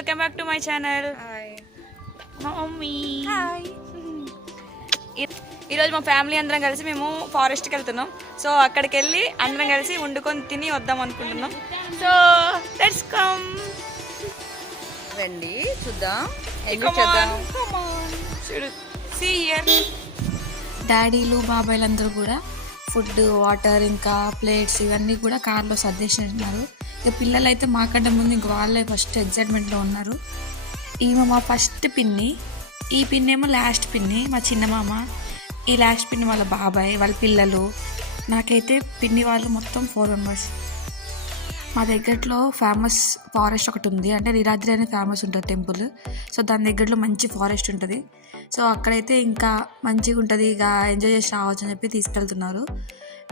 Welcome back to my channel. Hi. మా mummy. Hi. ఈరోజు మా ఫ్యామిలీ అందరం కలిసి మేము ఫారెస్ట్కి వెళ్తున్నాం. సో అక్కడికి వెళ్ళి అందరం కలిసి వండుకొని తిని వద్దాం అనుకుంటున్నాం. So let's come. రండి చూద్దాం. చూద్దాం. See here. డాడీలు బాబాయ్లు అందరూ కూడా ఫుడ్, వాటర్, ఇంకా ప్లేట్స్ ఇవన్నీ కూడా కార్లో సర్దేసినారు. ఇక పిల్లలు అయితే మాకంటే ముందు ఇంక వాళ్ళే ఫస్ట్ ఎగ్జైట్మెంట్లో ఉన్నారు. ఈమె మా ఫస్ట్ పిన్ని, ఈ పిన్ ఏమో లాస్ట్ పిన్ని మా చిన్నమామ, ఈ లాస్ట్ పిన్ని వాళ్ళ బాబాయ్ వాళ్ళ పిల్లలు. నాకైతే పిన్ని వాళ్ళు మొత్తం 4 మెంబర్స్. మా దగ్గరలో ఫేమస్ ఫారెస్ట్ ఒకటి ఉంది, అంటే నీలాద్రి అనే ఫేమస్ ఉంటుంది టెంపుల్. సో దాని దగ్గరలో మంచి ఫారెస్ట్ ఉంటుంది. సో అక్కడైతే ఇంకా మంచిగా ఉంటుంది, ఇక ఎంజాయ్ చేసి రావచ్చు అని చెప్పి తీసుకెళ్తున్నారు.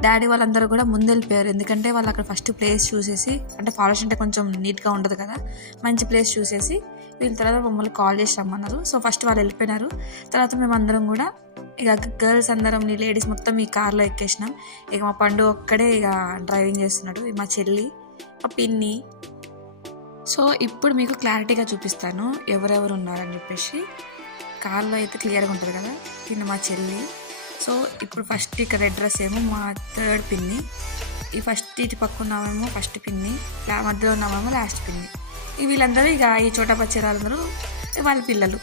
డాడీ వాళ్ళందరూ కూడా ముందు వెళ్ళిపోయారు, ఎందుకంటే వాళ్ళు అక్కడ ఫస్ట్ ప్లేస్ చూసేసి, అంటే ఫారెస్ట్ అంటే కొంచెం నీట్గా ఉంటుంది కదా, మంచి ప్లేస్ చూసేసి వీళ్ళ తర్వాత మమ్మల్ని కాల్ చేసి రమ్మన్నారు. సో ఫస్ట్ వాళ్ళు వెళ్ళిపోయినారు. తర్వాత మేము అందరం కూడా ఇక గర్ల్స్ అందరం, నీ లేడీస్ మొత్తం ఈ కార్లో ఎక్కేసినాం. ఇక మా పండు ఒక్కడే ఇక డ్రైవింగ్ చేస్తున్నాడు, మా చెల్లి, మా పిన్ని. సో ఇప్పుడు మీకు క్లారిటీగా చూపిస్తాను ఎవరెవరు ఉన్నారని చెప్పేసి. కార్లో అయితే క్లియర్గా ఉంటుంది కదా. తిన్న మా చెల్లి. సో ఇప్పుడు ఫస్ట్ ఇక్కడ అడ్రస్ ఏమో మా 3rd పిన్ని, ఈ ఫస్ట్ ఇటు పక్క ఉన్నామేమో ఫస్ట్ పిన్ని, మధ్యలో ఉన్నామేమో లాస్ట్ పిన్ని. వీళ్ళందరూ ఇక ఈ చోటా పచ్చరాలందరూ వాళ్ళ పిల్లలు.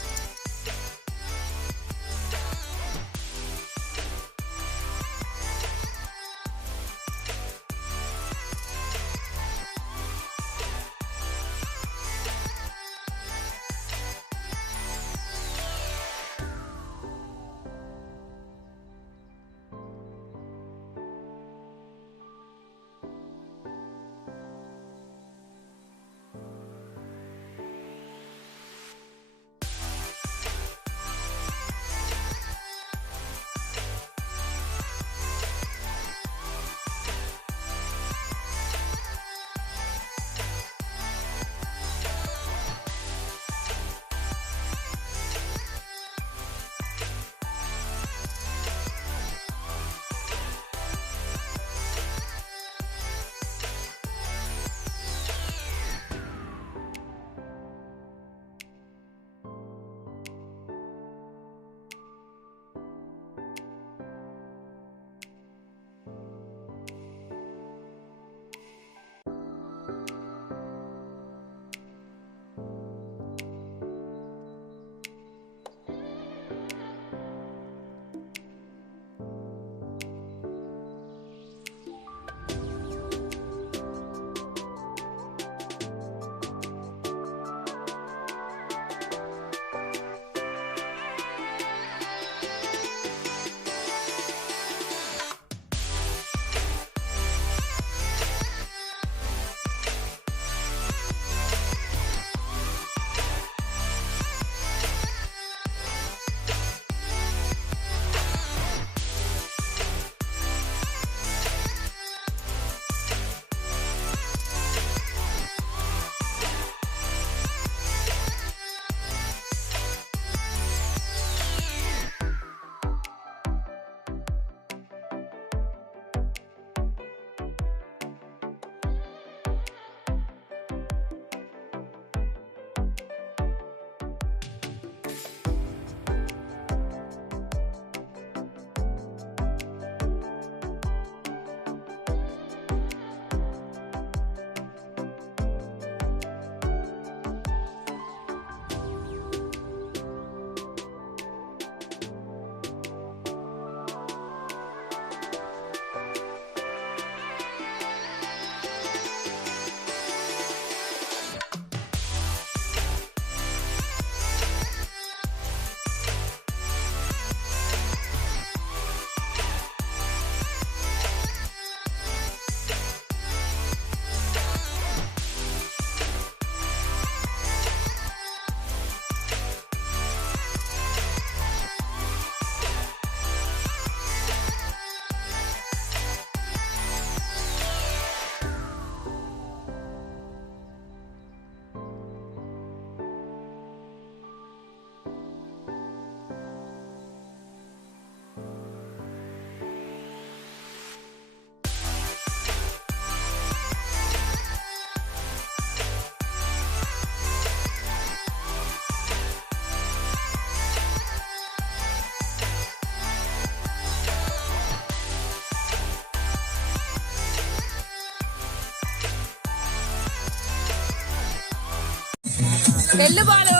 వెళ్ళు బాలు.